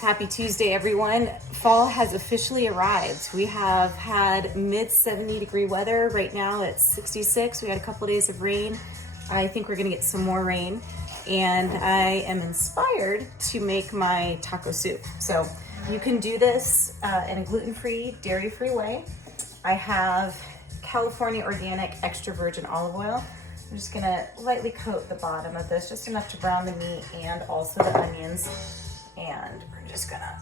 Happy Tuesday, everyone. Fall has officially arrived. We have had mid 70-degree weather. Right now it's 66. We had a couple of days of rain. I think we're gonna get some more rain. And I am inspired to make my taco soup. So you can do this in a gluten-free, dairy-free way. I have California organic extra virgin olive oil. I'm just gonna lightly coat the bottom of this, just enough to brown the meat and also the onions. And we're just gonna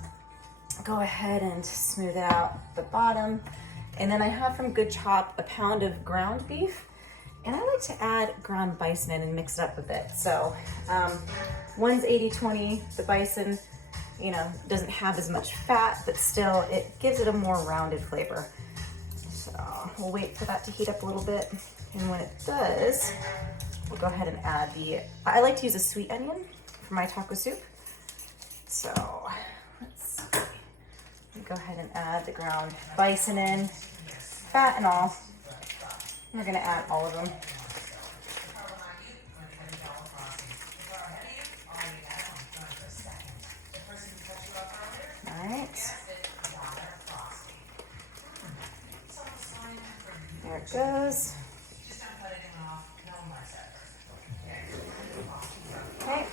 go ahead and smooth out the bottom. And then I have from Good Chop a pound of ground beef. And I like to add ground bison in and mix it up a bit. So one's 80-20, the bison, doesn't have as much fat, but still it gives it a more rounded flavor. So we'll wait for that to heat up a little bit. And when it does, we'll go ahead and add I like to use a sweet onion for my taco soup. So let's see. Go ahead and add the ground bison in, fat and all. We're gonna add all of them. All right. There it goes. Okay.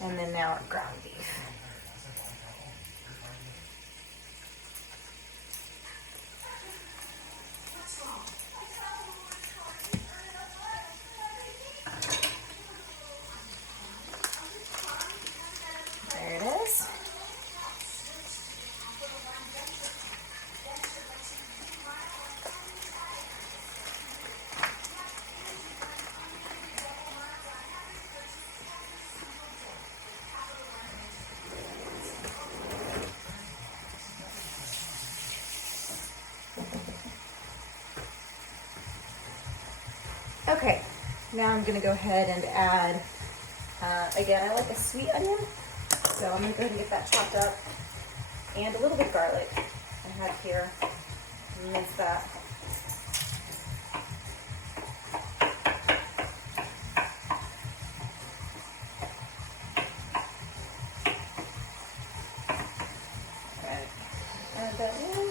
And then now our ground beef. There it is. Okay, now I'm gonna go ahead and add, again, I like a sweet onion, so I'm gonna go ahead and get that chopped up, and a little bit of garlic I have here, mince that. Okay, add that in.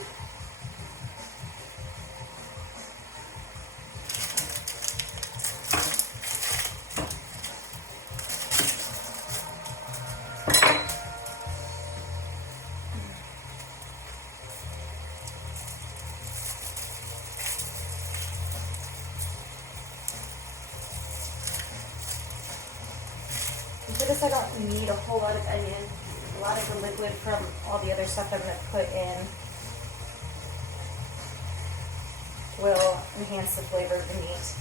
For this, I don't need a whole lot of onion. A lot of the liquid from all the other stuff I'm going to put in will enhance the flavor of the meat.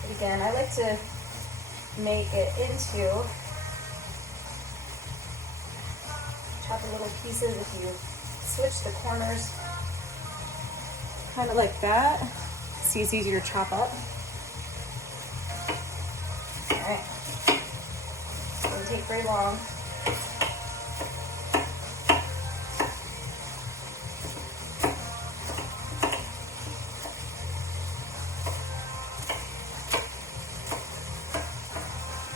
But again, I like to make it into chop the little pieces. If you switch the corners, kind of like that. See, it's easier to chop up. All right, doesn't take very long.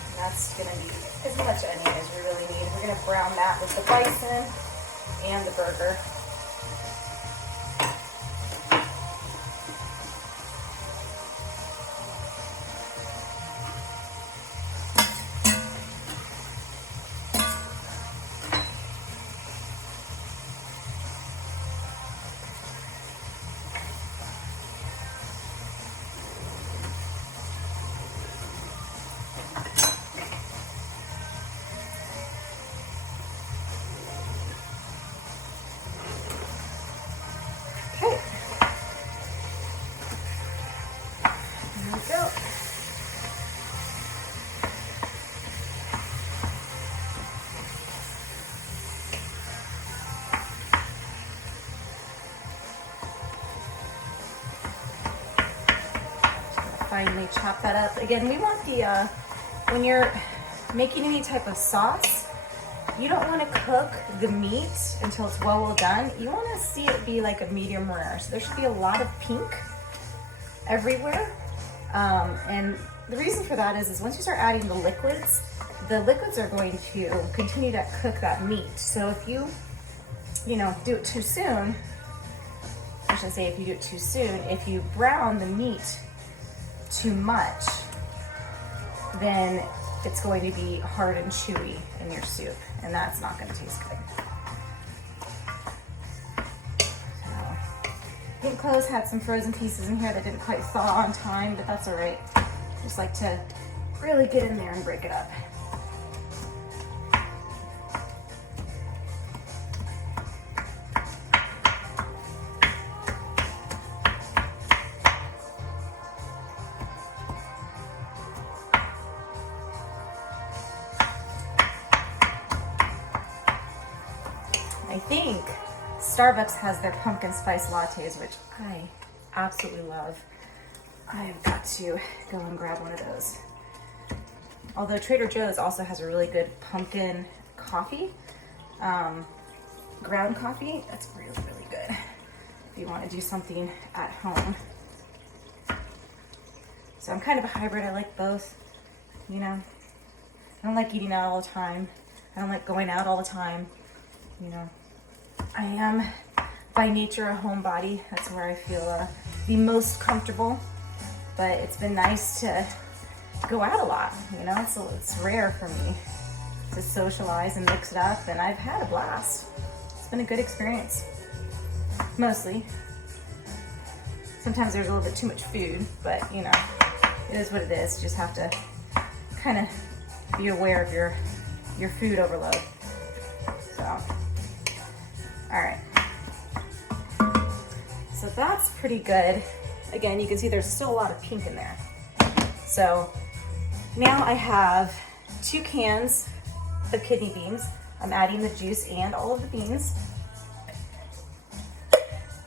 And that's gonna be as much onion as we really need. We're gonna brown that with the bison and the burger. Finely chop that up. Again, we want the, when you're making any type of sauce, you don't want to cook the meat until it's well done. You want to see it be like a medium rare. So there should be a lot of pink everywhere. And the reason for that is once you start adding the liquids are going to continue to cook that meat. So if you do it too soon, I should say if you do it too soon, if you brown the meat too much, then it's going to be hard and chewy in your soup, and that's not going to taste good. So, Pink Clothes had some frozen pieces in here that didn't quite thaw on time, but that's all right. Just like to really get in there and break it up. I think Starbucks has their pumpkin spice lattes, which I absolutely love. I've got to go and grab one of those. Although Trader Joe's also has a really good pumpkin coffee, ground coffee. That's really, really good if you want to do something at home. So I'm kind of a hybrid. I like both, I don't like eating out all the time. I don't like going out all the time, I am by nature a homebody. That's where I feel the most comfortable. But it's been nice to go out a lot. It's rare for me to socialize and mix it up, and I've had a blast. It's been a good experience, mostly. Sometimes there's a little bit too much food, but it is what it is. You just have to kind of be aware of your food overload. So, all right. So that's pretty good. Again, you can see there's still a lot of pink in there. So now I have 2 cans of kidney beans. I'm adding the juice and all of the beans.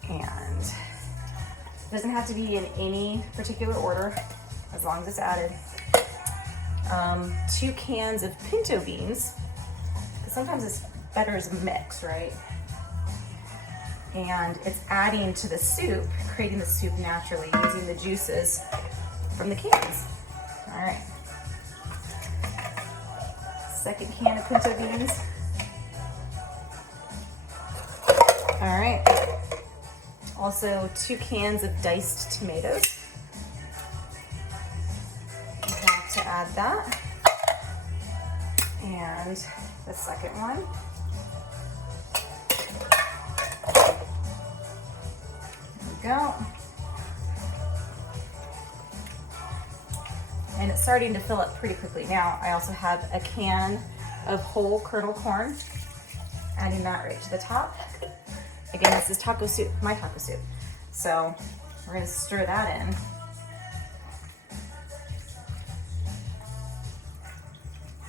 And it doesn't have to be in any particular order as long as it's added. 2 cans of pinto beans, because sometimes it's better as a mix, right? And it's adding to the soup, creating the soup naturally using the juices from the cans. All right. 2nd can of pinto beans. All right. Also 2 cans of diced tomatoes. You have to add that. And the 2nd one. Go. And it's starting to fill up pretty quickly. Now I also have a can of whole kernel corn, adding that right to the top. Again, this is taco soup, my taco soup. So we're gonna stir that in.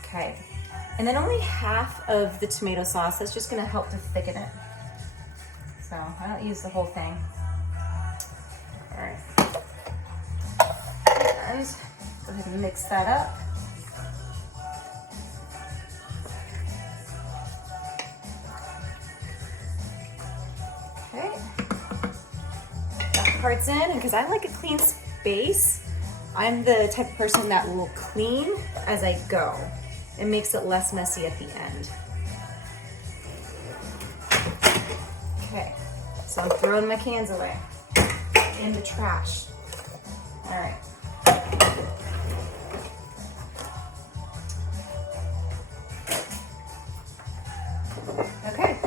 Okay, and then only half of the tomato sauce. That's just gonna help to thicken it. So I don't use the whole thing. All right, and go ahead and mix that up. Okay, that part's in, and because I like a clean space, I'm the type of person that will clean as I go. It makes it less messy at the end. Okay, so I'm throwing my cans away in the trash. All right. Okay,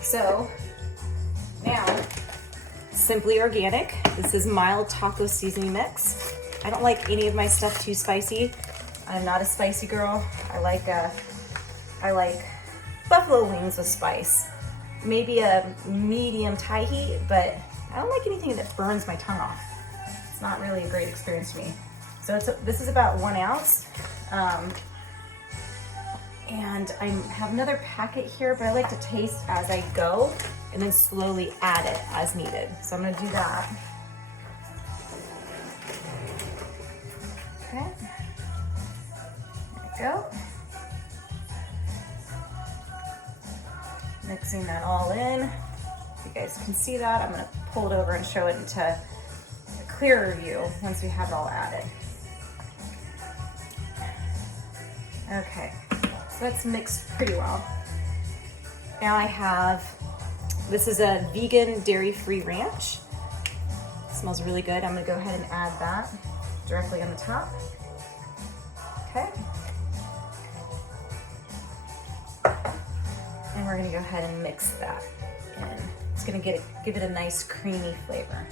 so now, Simply Organic. This is mild taco seasoning mix. I don't like any of my stuff too spicy. I'm not a spicy girl. I like buffalo wings with spice. Maybe a medium Thai heat, but I don't like anything that burns my tongue off. It's not really a great experience for me. So this is about 1 ounce. And I have another packet here, but I like to taste as I go and then slowly add it as needed. So I'm gonna do that. Okay, there we go. Mixing that all in. If you guys can see that, I'm gonna pull it over and show it into a clearer view once we have it all added. Okay, so that's mixed pretty well. Now I have, this is a vegan dairy-free ranch. It smells really good. I'm gonna go ahead and add that directly on the top. Okay. And we're gonna go ahead and mix that in. It's gonna give it a nice creamy flavor.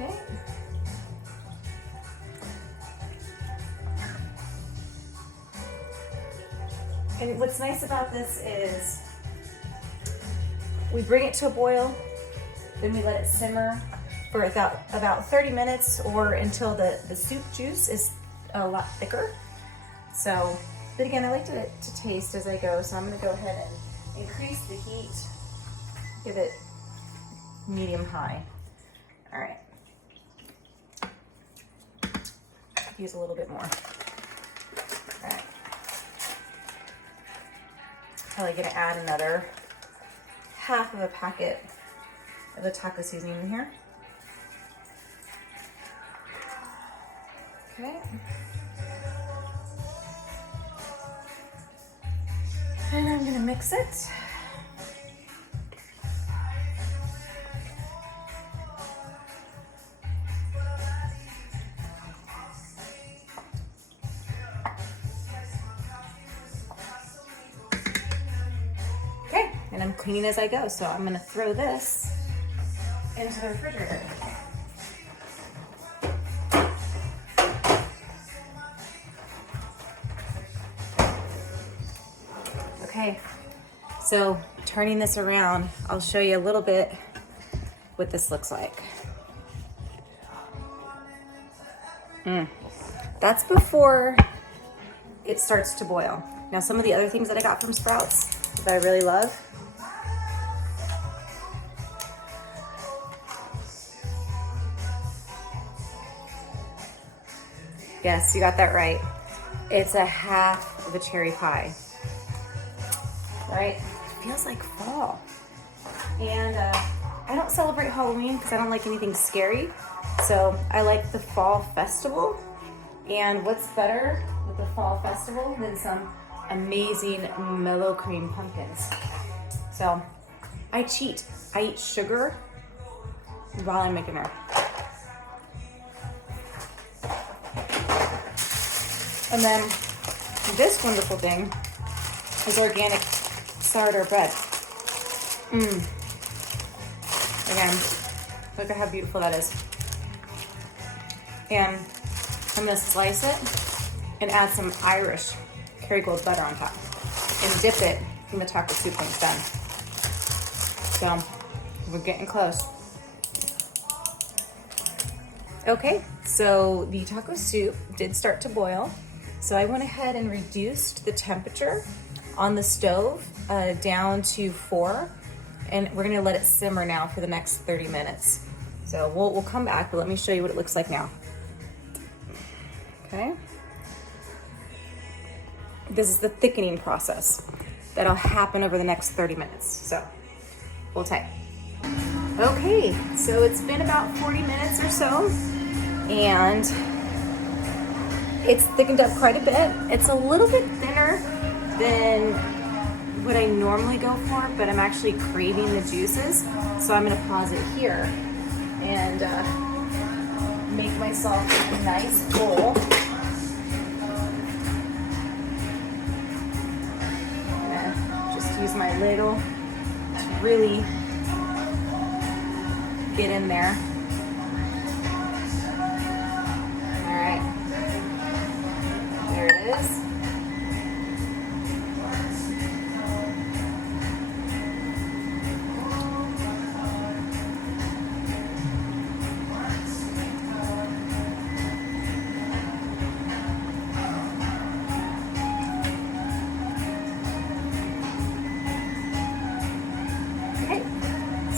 Okay. And what's nice about this is we bring it to a boil, then we let it simmer for about 30 minutes or until the soup juice is a lot thicker. So, but again, I like it to taste as I go, so I'm gonna go ahead and increase the heat, give it medium-high. All right. Use a little bit more. All right. Probably gonna add another half of a packet of the taco seasoning in here. Okay. And I'm gonna mix it. Okay, and I'm cleaning as I go, so I'm gonna throw this into the refrigerator. Okay, so turning this around, I'll show you a little bit what this looks like. That's before it starts to boil. Now, some of the other things that I got from Sprouts that I really love. Yes, you got that right. It's a half of a cherry pie. Right? It feels like fall. And I don't celebrate Halloween because I don't like anything scary. So I like the fall festival. And what's better with the fall festival than some amazing mellow cream pumpkins? So I cheat. I eat sugar while I'm making her. And then this wonderful thing is organic sourdough bread. Again, look at how beautiful that is. And I'm gonna slice it and add some Irish Kerrygold butter on top and dip it in the taco soup when it's done. So we're getting close. Okay, so the taco soup did start to boil. So I went ahead and reduced the temperature on the stove down to 4, and we're gonna let it simmer now for the next 30 minutes. So we'll come back, but let me show you what it looks like now. Okay. This is the thickening process that'll happen over the next 30 minutes. So hold tight. Okay, so it's been about 40 minutes or so, and it's thickened up quite a bit. It's a little bit thinner than what I normally go for, but I'm actually craving the juices. So I'm gonna pause it here and make myself a nice bowl. I'm gonna just use my ladle to really get in there. All right, there it is.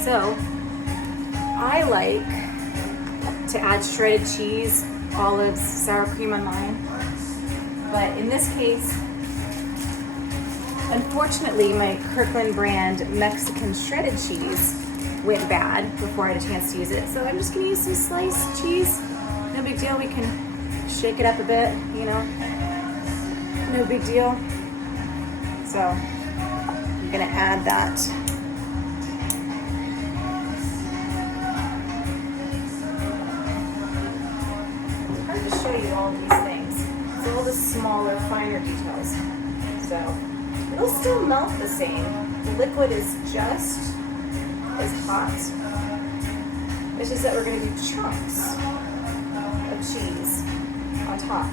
So I like to add shredded cheese, olives, sour cream on mine. But in this case, unfortunately, my Kirkland brand Mexican shredded cheese went bad before I had a chance to use it. So I'm just gonna use some sliced cheese. No big deal, we can shake it up a bit, you know, no big deal. So I'm gonna add that. It's hard to show you all these things. It's all the smaller, finer details. So it'll still melt the same. The liquid is just as hot. It's just that we're gonna do chunks of cheese on top.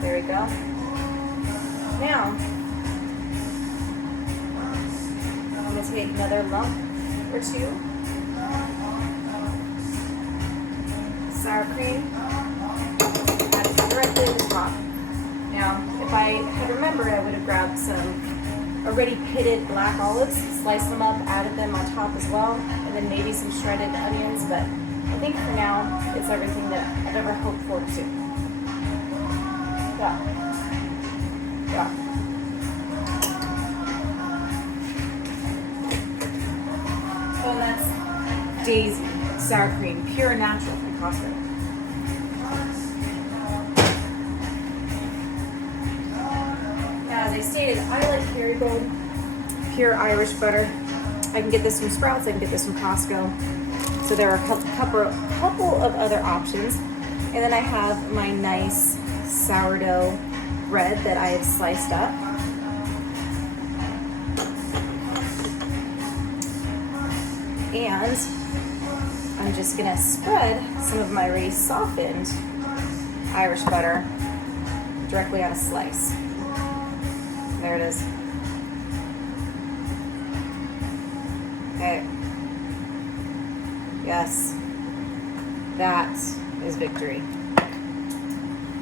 There we go. Now, I'm gonna take another lump or two. Sour cream, add it directly to the top. Now, if I had remembered, I would have grabbed some already pitted black olives, sliced them up, added them on top as well, and then maybe some shredded onions, but I think for now, it's everything that I've ever hoped for too. Yeah. Yeah. So that's Daisy sour cream, pure natural from Costco. Now, as I stated, I like Herringbone pure Irish butter. I can get this from Sprouts, I can get this from Costco. So there are a couple of other options. And then I have my nice sourdough bread that I have sliced up. And I'm just gonna spread some of my already softened Irish butter directly on a slice. There it is. Okay. Yes. That is victory.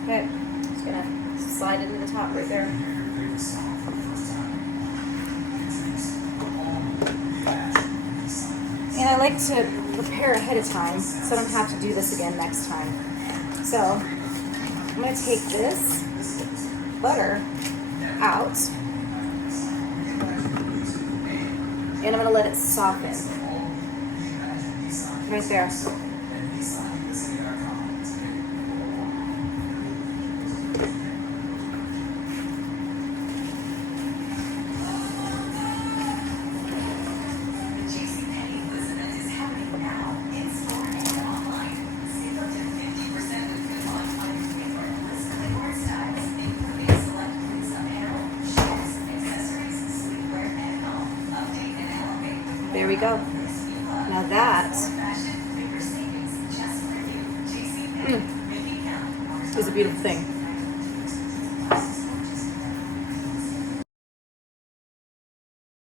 Okay. Just gonna slide it to the top right there. And I like to prepare ahead of time so I don't have to do this again next time. So I'm gonna take this butter out and I'm gonna let it soften right there. There we go. Now that is a beautiful thing.